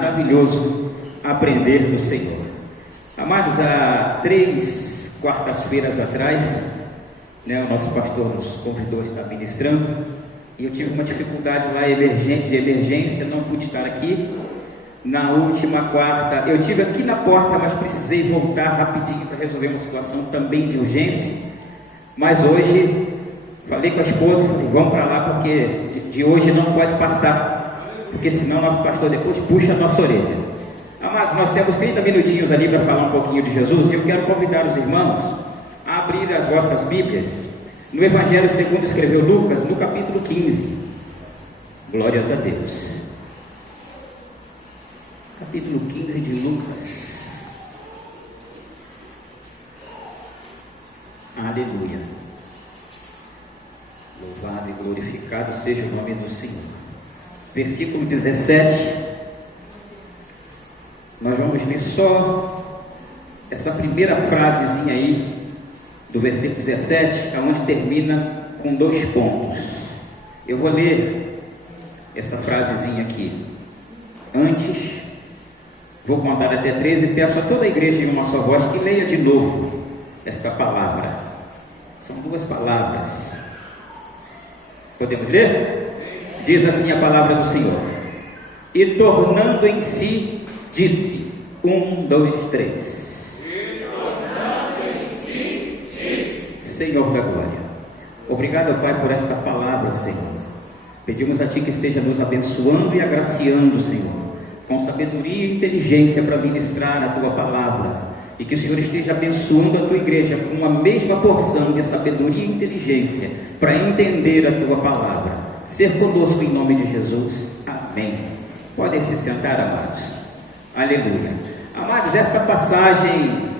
maravilhoso aprender do Senhor. Amados, há 3 quartas-feiras atrás, o nosso pastor nos convidou a estar ministrando, e eu tive uma dificuldade lá de emergência, não pude estar aqui. Na última quarta, eu estive aqui na porta, mas precisei voltar rapidinho para resolver uma situação também de urgência. Mas hoje, falei com a esposa, vamos para lá, porque de hoje não pode passar, porque senão nosso pastor depois puxa a nossa orelha. Amados, nós temos 30 minutinhos ali para falar um pouquinho de Jesus, e eu quero convidar os irmãos a abrir as vossas Bíblias no Evangelho segundo escreveu Lucas, no capítulo 15. Glórias a Deus. Capítulo 15 de Lucas. Aleluia. Louvado e glorificado seja o nome do Senhor. Versículo 17. Nós vamos ler só essa primeira frasezinha aí do versículo 17, onde termina com 2 pontos. Eu vou ler essa frasezinha aqui antes, vou contar até 13 e peço a toda a igreja em uma só voz que leia de novo esta palavra. São 2 palavras. Podemos ler? Diz assim a palavra do Senhor: e tornando em si, disse: 1, 2, 3. Senhor da glória, obrigado, Pai, por esta palavra, Senhor. Pedimos a Ti que esteja nos abençoando e agraciando, Senhor, com sabedoria e inteligência para ministrar a Tua palavra, e que o Senhor esteja abençoando a Tua igreja com a mesma porção de sabedoria e inteligência para entender a Tua palavra. Ser conosco em nome de Jesus. Amém. Podem se sentar, amados. Aleluia. Amados, esta passagem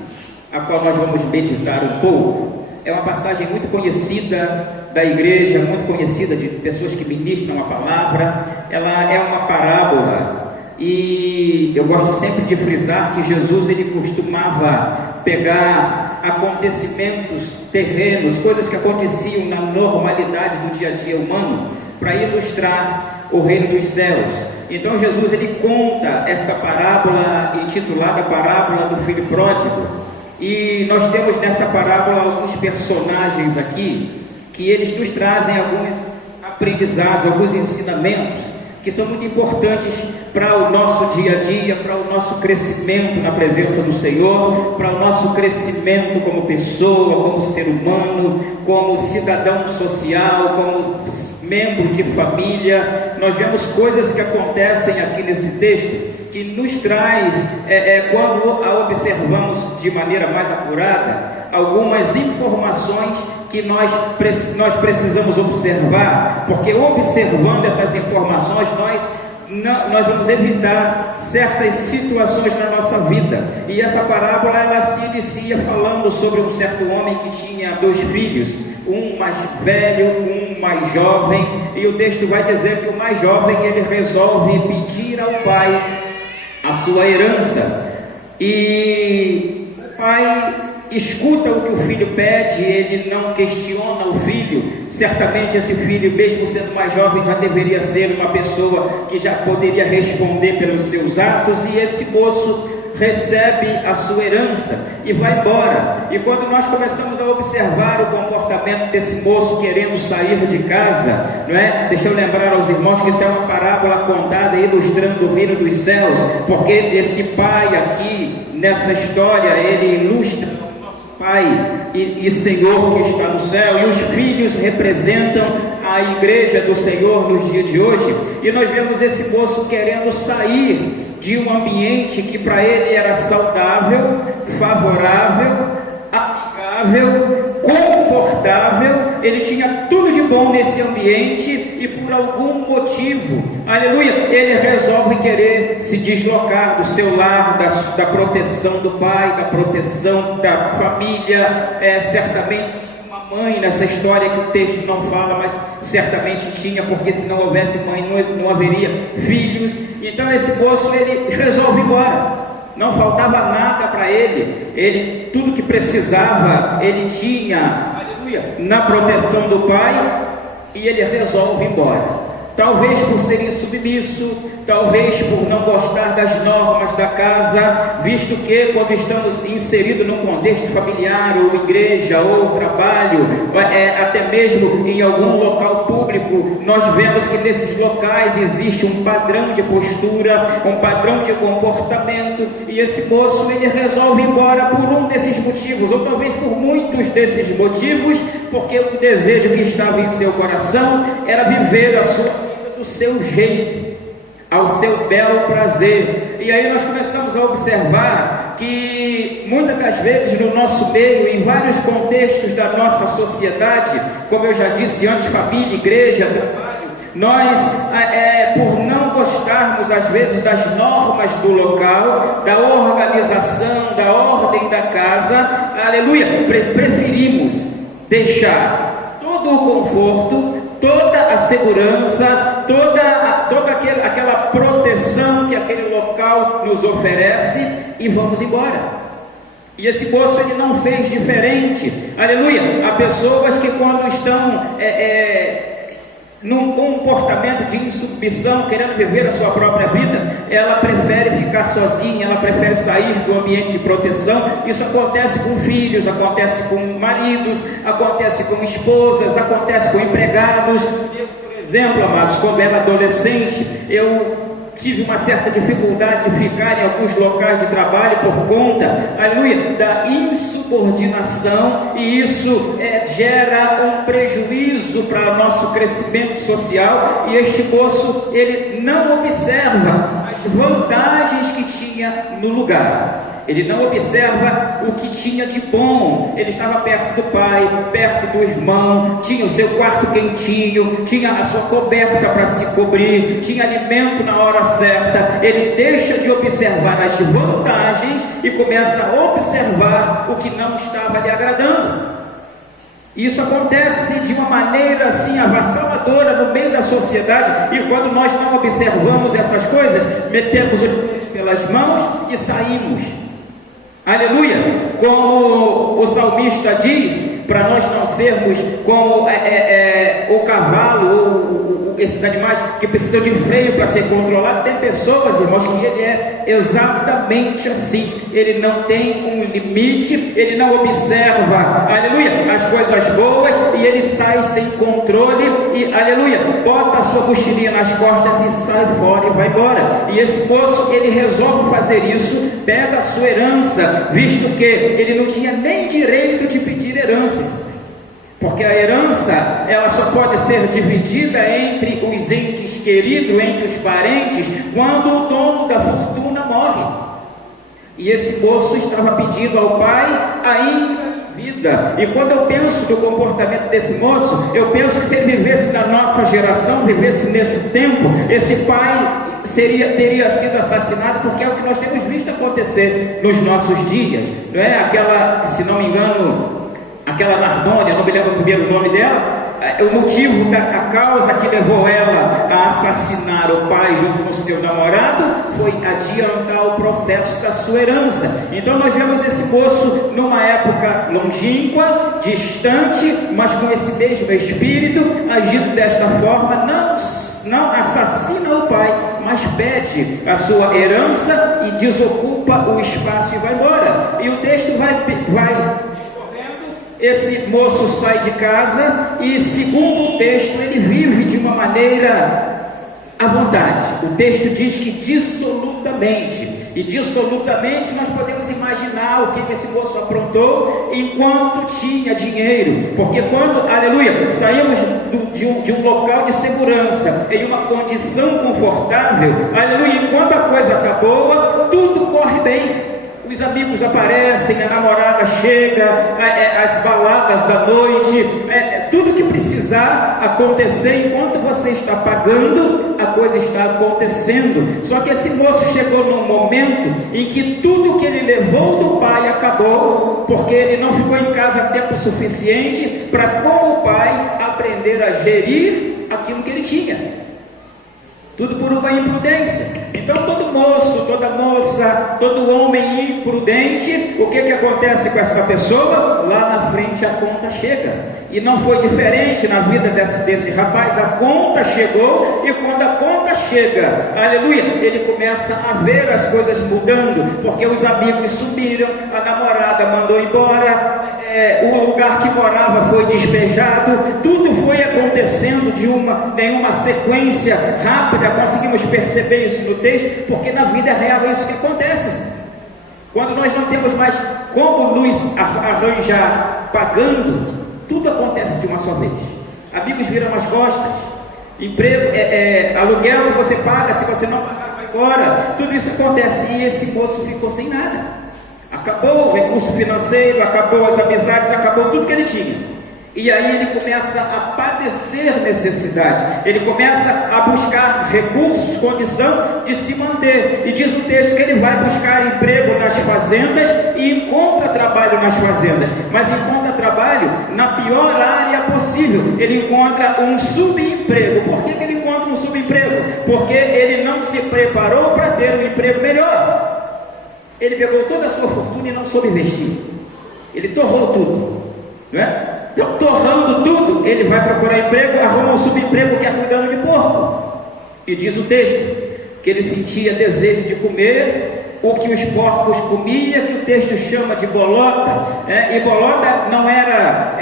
a qual nós vamos meditar um pouco é uma passagem muito conhecida da igreja, muito conhecida de pessoas que ministram a palavra. Ela é uma parábola, e eu gosto sempre de frisar que Jesus ele costumava pegar acontecimentos terrenos, coisas que aconteciam na normalidade do dia a dia humano, para ilustrar o reino dos céus. Então Jesus ele conta esta parábola intitulada Parábola do Filho Pródigo. E nós temos nessa parábola alguns personagens aqui, que eles nos trazem alguns aprendizados, alguns ensinamentos, que são muito importantes para o nosso dia a dia, para o nosso crescimento na presença do Senhor, para o nosso crescimento como pessoa, como ser humano, como cidadão social, como membro de família. Nós vemos coisas que acontecem aqui nesse texto, que nos traz, quando a observamos de maneira mais apurada, algumas informações que nós precisamos observar, porque observando essas informações, nós vamos evitar certas situações na nossa vida. E essa parábola, ela se inicia falando sobre um certo homem que tinha 2 filhos, um mais velho, um mais jovem, e o texto vai dizer que o mais jovem, ele resolve pedir ao pai a sua herança, e o pai escuta o que o filho pede, ele não questiona o filho. Certamente esse filho, mesmo sendo mais jovem, já deveria ser uma pessoa que já poderia responder pelos seus atos, e esse moço recebe a sua herança e vai embora. E quando nós começamos a observar o comportamento desse moço querendo sair de casa, não é? Deixa eu lembrar aos irmãos que isso é uma parábola contada ilustrando o reino dos céus, porque esse pai aqui nessa história, ele ilustra o nosso Pai e Senhor que está no céu, e os filhos representam a igreja do Senhor nos dias de hoje. E nós vemos esse moço querendo sair de um ambiente que para ele era saudável, favorável, amigável, confortável. Ele tinha tudo de bom nesse ambiente, e por algum motivo, aleluia, ele resolve querer se deslocar do seu lar, da proteção do pai, da proteção da família. Certamente uma mãe nessa história que o texto não fala, mas certamente tinha, porque se não houvesse mãe não haveria filhos. Então esse moço, ele resolve ir embora. Não faltava nada para ele, tudo que precisava ele tinha, aleluia, na proteção do pai, e ele resolve ir embora. talvez por ser insubmisso, talvez por não gostar das normas da casa, visto que quando estamos inseridos num contexto familiar, ou igreja, ou trabalho, até mesmo em algum local público, nós vemos que nesses locais existe um padrão de postura, um padrão de comportamento, e esse moço ele resolve ir embora por um desses motivos, ou talvez por muitos desses motivos, porque o desejo que estava em seu coração era viver a sua vida do seu jeito, ao seu belo prazer. E aí nós começamos a observar que muitas das vezes no nosso meio, em vários contextos da nossa sociedade, como eu já disse antes, família, igreja, trabalho, nós, por não gostarmos às vezes das normas do local, da organização, da ordem da casa, aleluia, preferimos deixar todo o conforto, toda a segurança, toda aquela proteção que aquele local nos oferece e vamos embora. E esse moço ele não fez diferente, aleluia. Há pessoas que quando estão num comportamento de insubmissão, querendo viver a sua própria vida, ela prefere ficar sozinha, ela prefere sair do ambiente de proteção. Isso acontece com filhos, acontece com maridos, acontece com esposas, acontece com empregados. Eu, por exemplo, amados, quando era adolescente, eu tive uma certa dificuldade de ficar em alguns locais de trabalho por conta, aleluia, da insubordinação, e isso gera um prejuízo para o nosso crescimento social. E este moço, ele não observa as vantagens que tinha no lugar. Ele não observa o que tinha de bom. Ele estava perto do pai, perto do irmão, tinha o seu quarto quentinho, tinha a sua coberta para se cobrir, tinha alimento na hora certa. Ele deixa de observar as vantagens e começa a observar o que não estava lhe agradando. Isso acontece de uma maneira assim avassaladora no meio da sociedade, e quando nós não observamos essas coisas, metemos os pés pelas mãos e saímos. Aleluia! Como o salmista diz, para nós não sermos como o cavalo ou esses animais que precisam de freio para ser controlado. Tem pessoas, irmãos, que ele é exatamente assim. Ele não tem um limite, ele não observa, aleluia, as coisas boas, e ele sai sem controle e, aleluia, bota a sua mochilinha nas costas e sai fora e vai embora. E esse moço, ele resolve fazer isso, pega a sua herança, visto que ele não tinha nem direito de pedir herança, porque a herança, ela só pode ser dividida entre os entes queridos, entre os parentes, quando o dono da fortuna morre. E esse moço estava pedindo ao pai ainda vida. E quando eu penso no comportamento desse moço, eu penso que se ele vivesse na nossa geração, vivesse nesse tempo, esse pai teria sido assassinado, porque é o que nós temos visto acontecer nos nossos dias, não é? Aquela, se não me engano, aquela Nardônia, não me lembro o primeiro nome dela, o motivo a causa que levou ela a assassinar o pai junto com o seu namorado foi adiantar o processo da sua herança. Então nós vemos esse moço numa época longínqua, distante, mas com esse mesmo espírito, agindo desta forma, não assassina o pai, mas pede a sua herança e desocupa o espaço e vai embora. E o texto vai discorrendo. Esse moço sai de casa e, segundo o texto, ele vive de uma maneira à vontade. O texto diz que dissolutamente. E dissolutamente nós podemos imaginar o que esse moço aprontou enquanto tinha dinheiro. Porque quando, aleluia, saímos de um local de segurança, em uma condição confortável, aleluia, enquanto a coisa está boa, tudo corre bem. Os amigos aparecem, a namorada chega, as baladas da noite, tudo que precisar acontecer enquanto você está pagando, a coisa está acontecendo. Só que esse moço chegou num momento em que tudo que ele levou do pai acabou, porque ele não ficou em casa tempo suficiente para, com o pai, aprender a gerir aquilo que ele tinha. Tudo por uma imprudência. Então todo moço, toda moça, todo homem imprudente, o que acontece com essa pessoa? Lá na frente a conta chega. E não foi diferente na vida desse rapaz. A conta chegou, e quando a conta chega, aleluia, ele começa a ver as coisas mudando, porque os amigos subiram, a namorada mandou embora, o lugar que morava foi despejado, tudo foi acontecendo em uma sequência rápida. Conseguimos perceber isso no texto, porque na vida real é isso que acontece. Quando nós não temos mais como nos arranjar pagando, tudo acontece de uma só vez. Amigos viram as costas, emprego, aluguel você paga, se você não pagar vai embora, tudo isso acontece, e esse moço ficou sem nada. Acabou o recurso financeiro, acabou as amizades, acabou tudo que ele tinha. E aí ele começa a padecer necessidade, ele começa a buscar recursos, condição de se manter. E diz o texto que ele vai buscar emprego nas fazendas e encontra trabalho nas fazendas, mas encontra trabalho na pior área possível. Ele encontra um subemprego. Por que ele encontra um subemprego? Porque ele não se preparou para ter um emprego melhor. Ele pegou toda a sua fortuna e não soube investir. Ele torrou tudo, não é? Então, torrando tudo, ele vai procurar emprego, arruma um subemprego que é cuidando de porco. E diz o texto que ele sentia desejo de comer o que os porcos comiam, que o texto chama de bolota. E bolota não era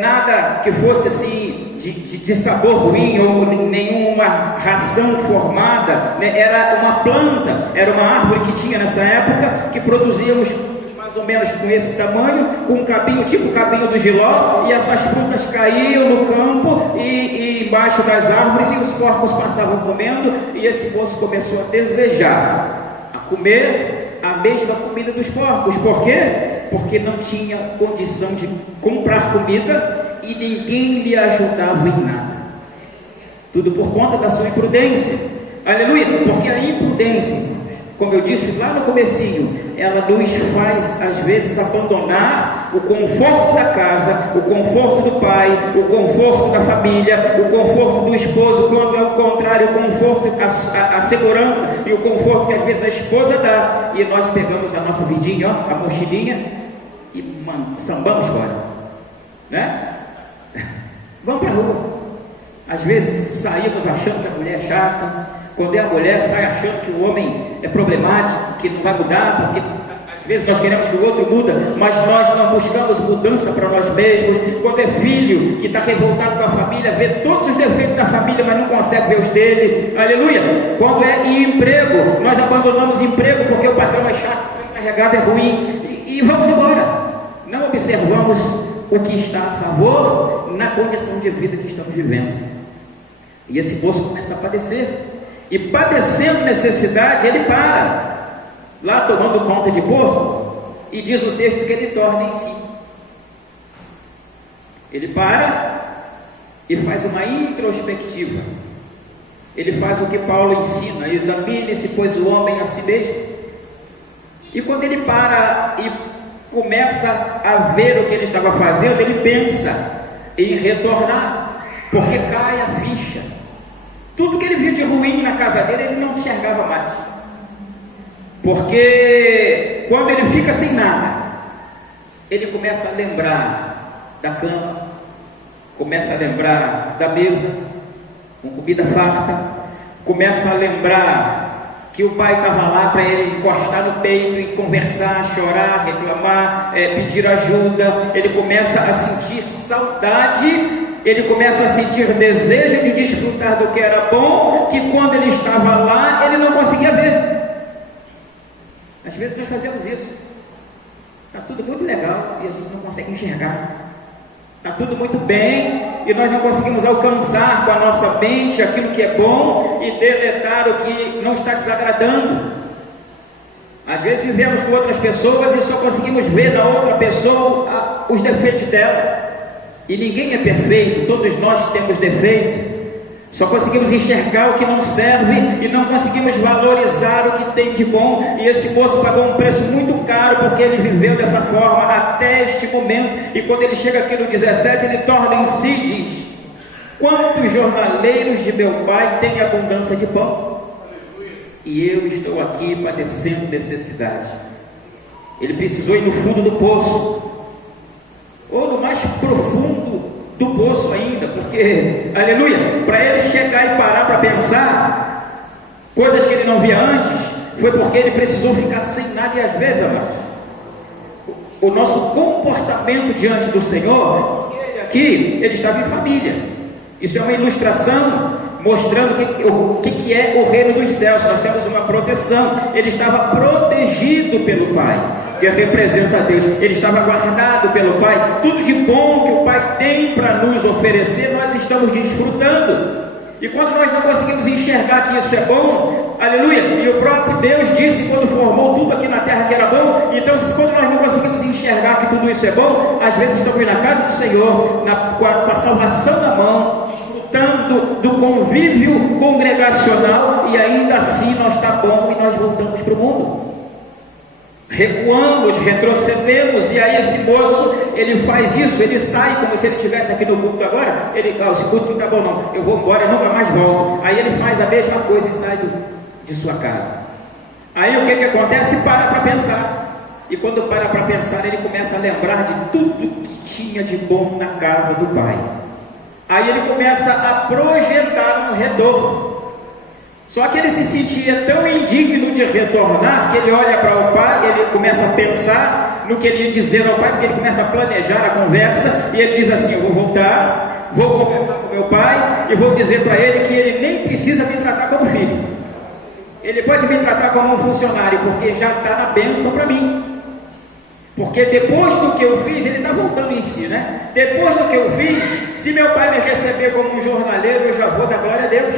nada que fosse assim de sabor ruim ou nenhuma ração formada, né? Era uma planta, era uma árvore que tinha nessa época, que produzia uns mais ou menos com esse tamanho, com um cabinho, tipo o cabinho do jiló, e essas frutas caíam no campo e embaixo das árvores, e os porcos passavam comendo, e esse moço começou a desejar, a comer a mesma comida dos porcos. Por quê? Porque não tinha condição de comprar comida e ninguém lhe ajudava em nada. Tudo por conta da sua imprudência. Aleluia! Porque a imprudência, como eu disse lá no comecinho, ela nos faz às vezes abandonar o conforto da casa, o conforto do pai, o conforto da família, o conforto do esposo, quando é o contrário, o conforto, a segurança e o conforto que às vezes a esposa dá, e nós pegamos a nossa vidinha, a mochilinha, e sambamos fora, né? Vamos para a rua. Às vezes saímos achando que a mulher é chata. Quando é a mulher, sai achando que o homem é problemático, que não vai mudar, porque às vezes nós queremos que o outro muda, mas nós não buscamos mudança para nós mesmos. Quando é filho que está revoltado com a família, vê todos os defeitos da família, mas não consegue ver os dele. Aleluia! Quando é em emprego, nós abandonamos emprego porque o patrão é chato, o encarregado é ruim, e vamos embora. Não observamos o que está a favor na condição de vida que estamos vivendo. E esse moço começa a padecer, e padecendo necessidade, ele para lá tomando conta de porco, e diz o texto que ele torna em si. Ele para e faz uma introspectiva. Ele faz o que Paulo ensina: examine-se, pois, o homem a si mesmo. E quando ele para e começa a ver o que ele estava fazendo, ele pensa em retornar, porque cai a ficha. Tudo que ele via de ruim na casa dele, ele não enxergava mais. Porque quando ele fica sem nada, ele começa a lembrar da cama, começa a lembrar da mesa, com comida farta, começa a lembrar que o pai estava lá para ele encostar no peito e conversar, chorar, reclamar, pedir ajuda. Ele começa a sentir saudade, ele começa a sentir desejo de desfrutar do que era bom, que quando ele estava lá, ele não conseguia ver. Às vezes nós fazemos isso. Está tudo muito legal e a gente não consegue enxergar. Está tudo muito bem e nós não conseguimos alcançar com a nossa mente aquilo que é bom e deletar o que não está desagradando. Às vezes vivemos com outras pessoas e só conseguimos ver na outra pessoa os defeitos dela. E ninguém é perfeito, todos nós temos defeito. Só conseguimos enxergar o que não serve e não conseguimos valorizar o que tem de bom. E esse moço pagou um preço muito caro porque ele viveu dessa forma até este momento. E quando ele chega aqui no 17, ele torna em si e diz: quantos jornaleiros de meu pai têm abundância de pão? e eu estou aqui padecendo necessidade. Ele precisou ir no fundo do poço, ou no mais profundo do poço ainda, porque, aleluia, para ele chegar e parar para pensar coisas que ele não via antes, foi porque ele precisou ficar sem nada. E às vezes, amados, o nosso comportamento diante do Senhor, aqui, ele estava em família. Isso é uma ilustração mostrando o que é o reino dos céus. Nós temos uma proteção. Ele estava protegido pelo Pai, que representa a Deus. Ele estava guardado pelo Pai. Tudo de bom que o Pai tem para nos oferecer, nós estamos desfrutando. E quando nós não conseguimos enxergar que isso é bom, aleluia, e o próprio Deus disse quando formou tudo aqui na terra que era bom, então quando nós não conseguimos enxergar que tudo isso é bom, às vezes estamos na casa do Senhor, com a salvação na mão, desfrutando do convívio congregacional, e ainda assim não está bom e nós voltamos para o mundo. Recuamos, retrocedemos, e aí esse moço, ele faz isso, ele sai como se ele estivesse aqui no culto agora, ele, esse culto não está bom não, eu vou embora, eu nunca mais volto. Aí ele faz a mesma coisa e sai de sua casa. Aí o que acontece? Para pensar, e quando para pensar, ele começa a lembrar de tudo que tinha de bom na casa do Pai. Aí ele começa a projetar um retorno. Só que ele se sentia tão indigno de retornar, que ele olha para o Pai, ele começa a pensar no que ele ia dizer ao Pai, porque ele começa a planejar a conversa, e ele diz assim: eu vou voltar, vou conversar com meu Pai, e vou dizer para ele que ele nem precisa me tratar como filho, ele pode me tratar como um funcionário, porque já está na bênção para mim. Porque depois do que eu fiz, ele está voltando em si, né? Depois do que eu fiz, se meu Pai me receber como um jornaleiro, eu já vou dar glória a Deus.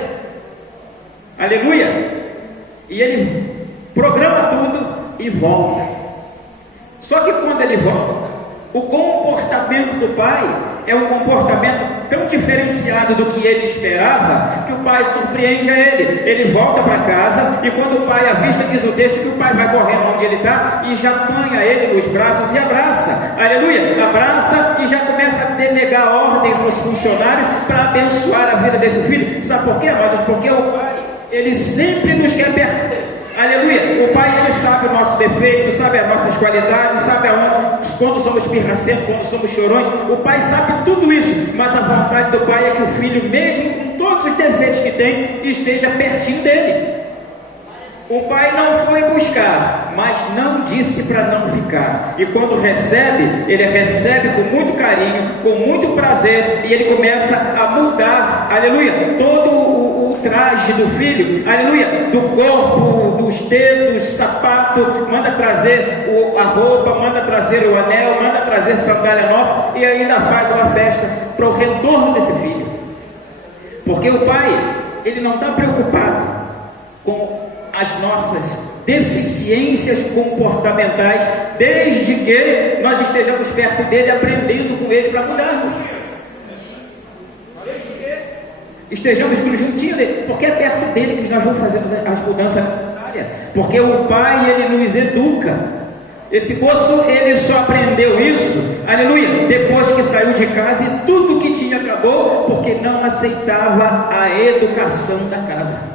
Aleluia! E ele programa tudo e volta. Só que quando ele volta, o comportamento do pai é um comportamento tão diferenciado do que ele esperava, que o pai surpreende a ele. Ele volta para casa, e quando o pai avista, diz o texto que o pai vai correndo onde ele está e já apanha ele nos braços e abraça. Aleluia! Abraça e já começa a delegar ordens aos funcionários para abençoar a vida desse filho. Sabe por quê, amados? Porque o pai, ele sempre nos quer perto dele. Aleluia! O Pai, ele sabe o nosso defeito, sabe as nossas qualidades, sabe quando somos pirracentos, quando somos chorões. O Pai sabe tudo isso, mas a vontade do Pai é que o filho, mesmo com todos os defeitos que tem, esteja pertinho dele. O pai não foi buscar, mas não disse para não ficar. E quando recebe, ele recebe com muito carinho, com muito prazer, e ele começa a mudar, aleluia, todo o traje do filho, aleluia, do corpo, dos dedos, sapato, manda trazer a roupa, manda trazer o anel, manda trazer sandália nova, e ainda faz uma festa para o retorno desse filho. Porque o pai, ele não está preocupado com as nossas deficiências comportamentais, desde que nós estejamos perto dele, aprendendo com ele para mudarmos. Desde que estejamos juntinho dele, porque é perto dele que nós vamos fazer as mudanças necessárias. Porque o Pai, ele nos educa. Esse moço, ele só aprendeu isso, aleluia, depois que saiu de casa e tudo que tinha acabou, porque não aceitava a educação da casa.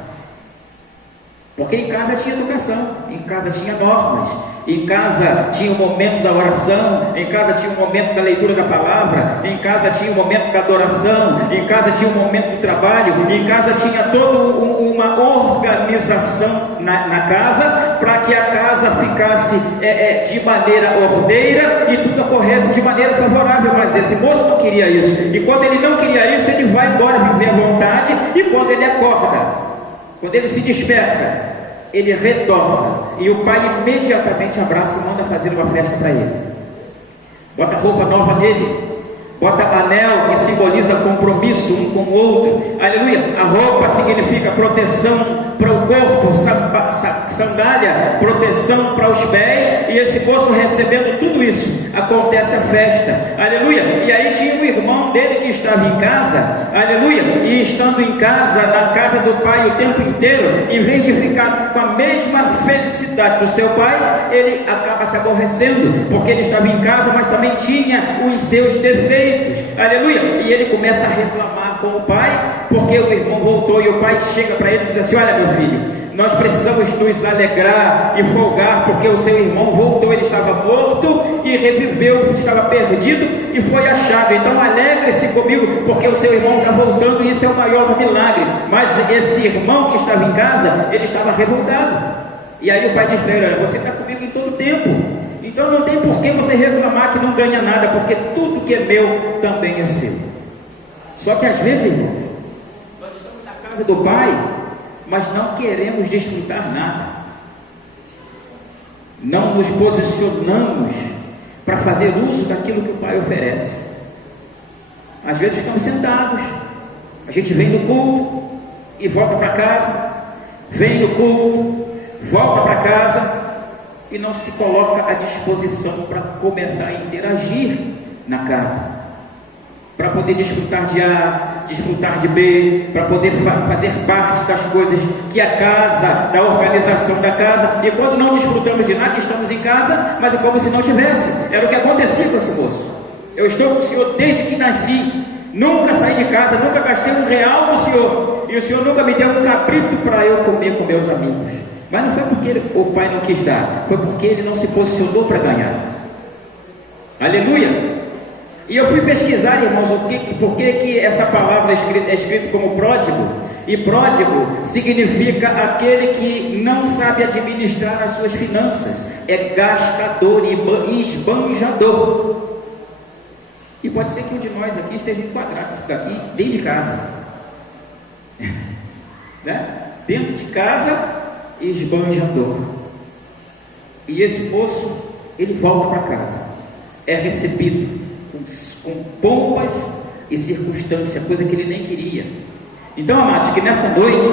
Porque em casa tinha educação, em casa tinha normas, em casa tinha o momento da oração, em casa tinha o momento da leitura da palavra, em casa tinha o momento da adoração, em casa tinha o momento do trabalho, em casa tinha toda uma organização na casa, para que a casa ficasse de maneira ordeira e tudo ocorresse de maneira favorável. Mas esse moço não queria isso, e quando ele não queria isso, ele vai embora viver à vontade, e quando ele acorda, quando ele se desperta, ele retorna, e o pai imediatamente abraça e manda fazer uma festa para ele. Bota roupa nova nele, bota anel que simboliza compromisso um com o outro, aleluia. A roupa significa proteção para o corpo, sandália, proteção para os pés, e esse moço recebendo tudo isso, acontece a festa, aleluia. E aí tinha um irmão dele que estava em casa, aleluia, e estando em casa, na casa do pai o tempo inteiro, em vez de ficar com a mesma felicidade do seu pai, ele acaba se aborrecendo, porque ele estava em casa, mas também tinha os seus defeitos, aleluia. E ele começa a reclamar com o pai, porque o irmão voltou, e o pai chega para ele e diz assim: olha, meu filho, Nós precisamos nos alegrar e folgar, porque o seu irmão voltou, ele estava morto e reviveu, estava perdido e foi achado. Então alegre-se comigo, porque o seu irmão está voltando, e isso é o maior milagre. Mas esse irmão que estava em casa, ele estava revoltado. E aí o pai diz para ele: olha, você está comigo em todo tempo, então não tem por que você reclamar que não ganha nada, porque tudo que é meu também é seu. Só que às vezes, irmão, nós estamos na casa do pai, mas não queremos desfrutar nada, não nos posicionamos para fazer uso daquilo que o pai oferece. Às vezes ficamos sentados, a gente vem do culto e volta para casa, vem do culto, volta para casa e não se coloca à disposição para começar a interagir na casa, para poder desfrutar de A, desfrutar de B, para poder fazer parte das coisas que a casa, da organização da casa. E quando não desfrutamos de nada, estamos em casa, mas é como se não tivesse. Era o que acontecia com esse moço. Eu estou com o Senhor desde que nasci, nunca saí de casa, nunca gastei R$1 no Senhor, e o Senhor nunca me deu um cabrito para eu comer com meus amigos. Mas não foi porque o pai não quis dar, foi porque ele não se posicionou para ganhar. Aleluia! E eu fui pesquisar, irmãos, por que essa palavra é escrita como pródigo. E pródigo significa aquele que não sabe administrar as suas finanças, é gastador e esbanjador. E pode ser que um de nós aqui esteja enquadrado isso daqui dentro de casa, né? Dentro de casa, esbanjador. E esse moço, ele volta para casa, é recebido com pompas e circunstâncias, coisa que ele nem queria. Então, amados, que nessa noite,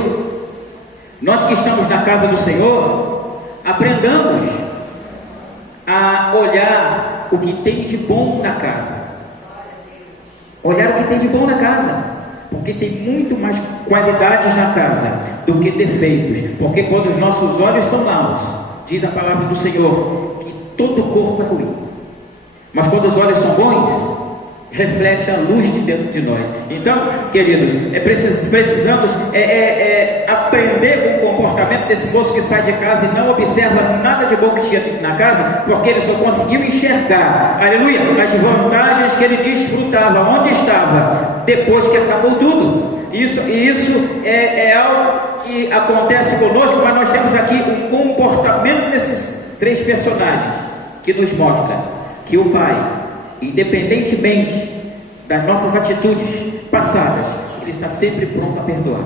nós que estamos na casa do Senhor, aprendamos a olhar o que tem de bom na casa. Olhar o que tem de bom na casa, porque tem muito mais qualidades na casa do que defeitos. Porque quando os nossos olhos são maus, diz a palavra do Senhor que todo o corpo é ruim, mas quando os olhos são bons, reflete a luz de dentro de nós. Então, queridos, precisamos aprender com o comportamento desse moço que sai de casa e não observa nada de bom que tinha na casa, porque ele só conseguiu enxergar, aleluia, as vantagens que ele desfrutava onde estava, depois que acabou tudo. Isso é algo que acontece conosco, mas nós temos aqui um comportamento desses três personagens que nos mostra que o Pai, independentemente das nossas atitudes passadas, Ele está sempre pronto a perdoar,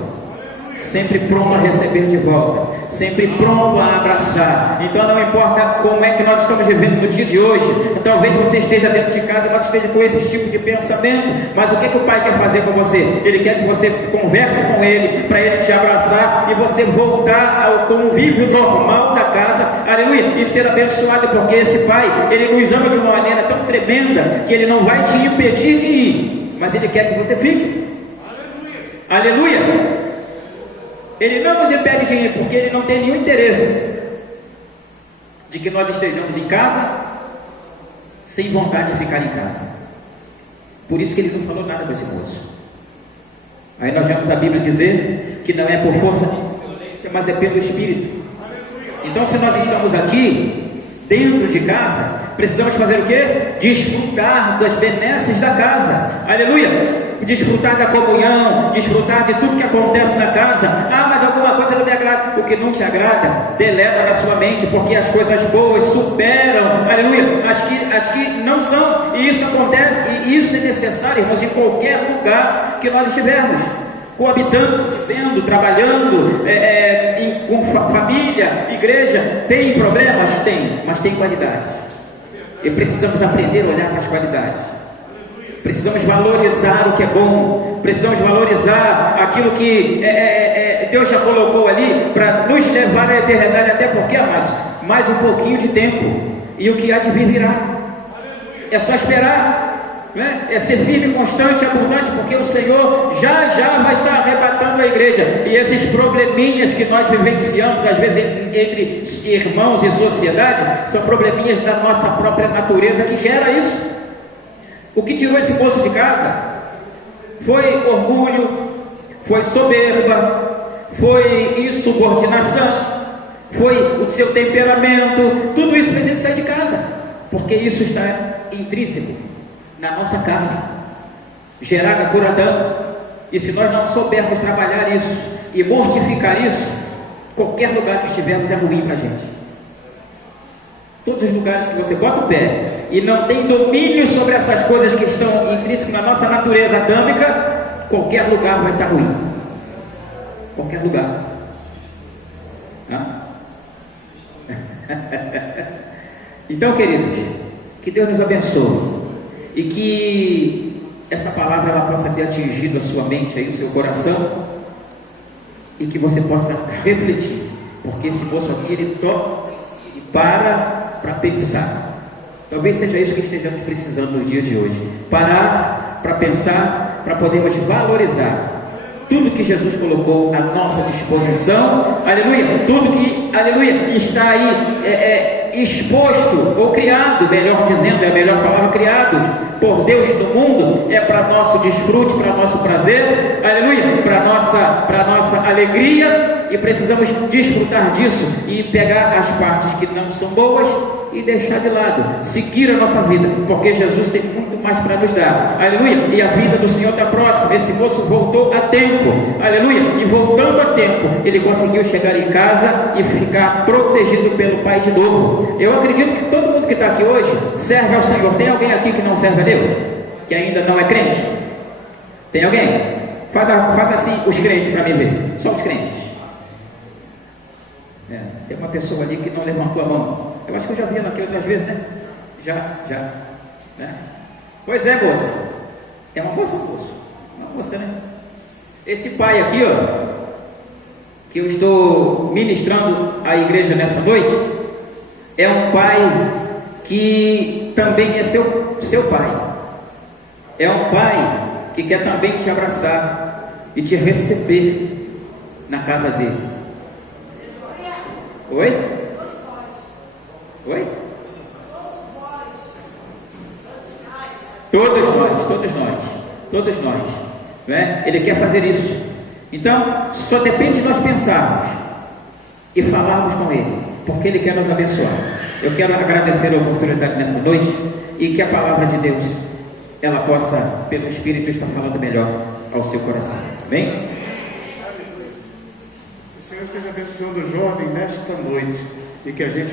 sempre pronto a receber de volta, sempre pronto a abraçar. Então não importa como é que nós estamos vivendo no dia de hoje, talvez você esteja dentro de casa, mas esteja com esse tipo de pensamento, mas o que o Pai quer fazer com você? Ele quer que você converse com Ele, para Ele te abraçar e você voltar ao convívio normal da casa, aleluia, e ser abençoado, porque esse Pai, Ele nos ama de uma maneira tão tremenda, que Ele não vai te impedir de ir, mas Ele quer que você fique. Aleluia! Ele não nos impede de ir, porque Ele não tem nenhum interesse de que nós estejamos em casa sem vontade de ficar em casa. Por isso que Ele não falou nada com esse moço. Aí nós vemos a Bíblia dizer que não é por força de violência, mas é pelo Espírito. Então, se nós estamos aqui dentro de casa, precisamos fazer o quê? Desfrutar das benesses da casa. Aleluia! Desfrutar da comunhão, desfrutar de tudo que acontece na casa. Ah, mas alguma coisa não me agrada. O que não te agrada, deleta da sua mente, porque as coisas boas superam, aleluia, as que não são. E isso acontece, e isso é necessário, irmãos, em qualquer lugar que nós estivermos, coabitando, vivendo, trabalhando, com família, igreja. Tem problemas? Tem, mas tem qualidade. E precisamos aprender a olhar para as qualidades. Precisamos valorizar o que é bom, precisamos valorizar aquilo que Deus já colocou ali para nos levar à eternidade, até porque, amados, mais um pouquinho de tempo e o que há de vir virá. É só esperar, né? É ser firme, constante, abundante, porque o Senhor já vai estar arrebatando a igreja. E esses probleminhas que nós vivenciamos, às vezes entre irmãos e sociedade, são probleminhas da nossa própria natureza que gera isso. O que tirou esse moço de casa foi orgulho, foi soberba, foi insubordinação, foi o seu temperamento, tudo isso fez ele sair de casa, porque isso está intrínseco na nossa carne, gerada por Adão. E se nós não soubermos trabalhar isso e mortificar isso, qualquer lugar que estivermos é ruim para a gente. Todos os lugares que você bota o pé e não tem domínio sobre essas coisas que estão intrínsecas na nossa natureza adâmica, qualquer lugar vai estar ruim. Qualquer lugar. Então, queridos, que Deus nos abençoe e que essa palavra ela possa ter atingido a sua mente, aí, o seu coração, e que você possa refletir, porque esse moço aqui ele toca e para pensar. Talvez seja isso que estejamos precisando no dia de hoje, parar para pensar, para podermos valorizar tudo que Jesus colocou à nossa disposição, aleluia, tudo que, aleluia, está aí exposto ou criado, melhor dizendo, é a melhor palavra, criado por Deus no mundo, é para nosso desfrute, para nosso prazer, aleluia, para nossa alegria, e precisamos desfrutar disso e pegar as partes que não são boas e deixar de lado, seguir a nossa vida, porque Jesus tem muito mais para nos dar, aleluia, e a vida do Senhor está próxima. Esse moço voltou a tempo, aleluia, e voltando a tempo, ele conseguiu chegar em casa e ficar protegido pelo Pai de novo. Eu acredito que todo mundo que está aqui hoje serve ao Senhor. Tem alguém aqui que não serve a Deus? Que ainda não é crente? Tem alguém? Faz assim os crentes para mim ver, só os crentes. Tem uma pessoa ali que não levantou a mão. Eu acho que eu já vi ela aqui outras vezes, né? Já, né? Pois é, moça. É uma moça, uma moça, né? Esse pai aqui, ó, que eu estou ministrando à igreja nessa noite, é um pai que também é seu pai. É um pai que quer também te abraçar e te receber na casa dele. Oi? Oi? Todos nós, né? Ele quer fazer isso. Então, só depende de nós pensarmos e falarmos com Ele, porque Ele quer nos abençoar. Eu quero agradecer a oportunidade nessa noite e que a palavra de Deus, ela possa, pelo Espírito, estar falando melhor ao seu coração. Amém? O Senhor esteja abençoando o jovem nesta noite e que a gente